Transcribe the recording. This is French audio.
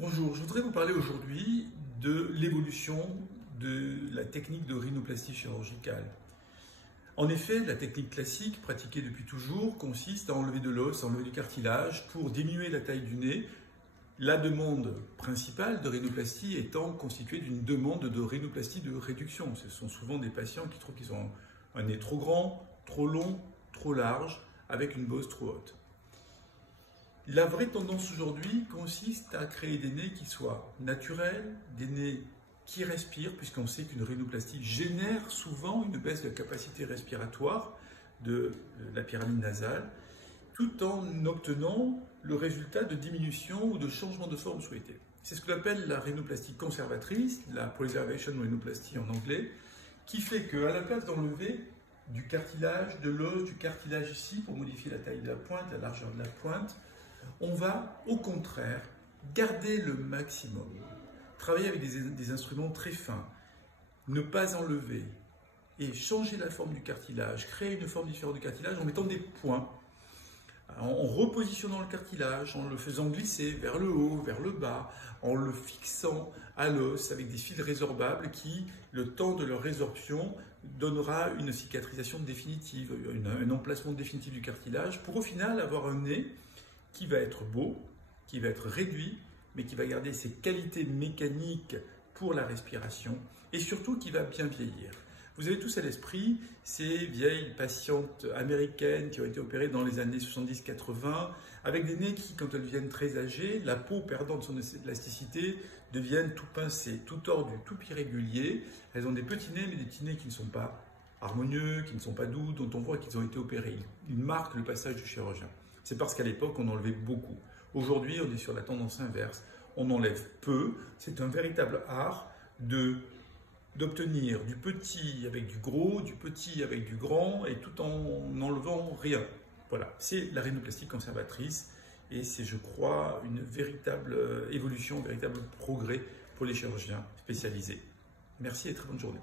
Bonjour, je voudrais vous parler aujourd'hui de l'évolution de la technique de rhinoplastie chirurgicale. En effet, la technique classique, pratiquée depuis toujours, consiste à enlever de l'os, à enlever du cartilage pour diminuer la taille du nez. La demande principale de rhinoplastie étant constituée d'une demande de rhinoplastie de réduction. Ce sont souvent des patients qui trouvent qu'ils ont un nez trop grand, trop long, trop large, avec une bosse trop haute. La vraie tendance aujourd'hui consiste à créer des nez qui soient naturels, des nez qui respirent, puisqu'on sait qu'une rhinoplastie génère souvent une baisse de la capacité respiratoire de la pyramide nasale, tout en obtenant le résultat de diminution ou de changement de forme souhaité. C'est ce que l'on appelle la rhinoplastie conservatrice, la preservation rhinoplasty en anglais, qui fait qu'à la place d'enlever du cartilage, de l'os, du cartilage ici pour modifier la taille de la pointe, la largeur de la pointe, on va au contraire garder le maximum, travailler avec des instruments très fins, ne pas enlever et changer la forme du cartilage, créer une forme différente du cartilage en mettant des points, en repositionnant le cartilage, en le faisant glisser vers le haut, vers le bas, en le fixant à l'os avec des fils résorbables qui, le temps de leur résorption, donnera une cicatrisation définitive, un emplacement définitif du cartilage pour au final avoir un nez qui va être beau, qui va être réduit, mais qui va garder ses qualités mécaniques pour la respiration et surtout qui va bien vieillir. Vous avez tous à l'esprit ces vieilles patientes américaines qui ont été opérées dans les années 70-80 avec des nez qui, quand elles deviennent très âgées, la peau perdant de son élasticité, deviennent tout pincés, tout tordus, tout irréguliers. Elles ont des petits nez, mais des petits nez qui ne sont pas harmonieux, qui ne sont pas doux, dont on voit qu'ils ont été opérés. Ils marquent le passage du chirurgien. C'est parce qu'à l'époque, on enlevait beaucoup. Aujourd'hui, on est sur la tendance inverse. On enlève peu. C'est un véritable art d'obtenir du petit avec du gros, du petit avec du grand, et tout en n'enlevant rien. Voilà, c'est la rhinoplastie conservatrice, et c'est, je crois, une véritable évolution, un véritable progrès pour les chirurgiens spécialisés. Merci et très bonne journée.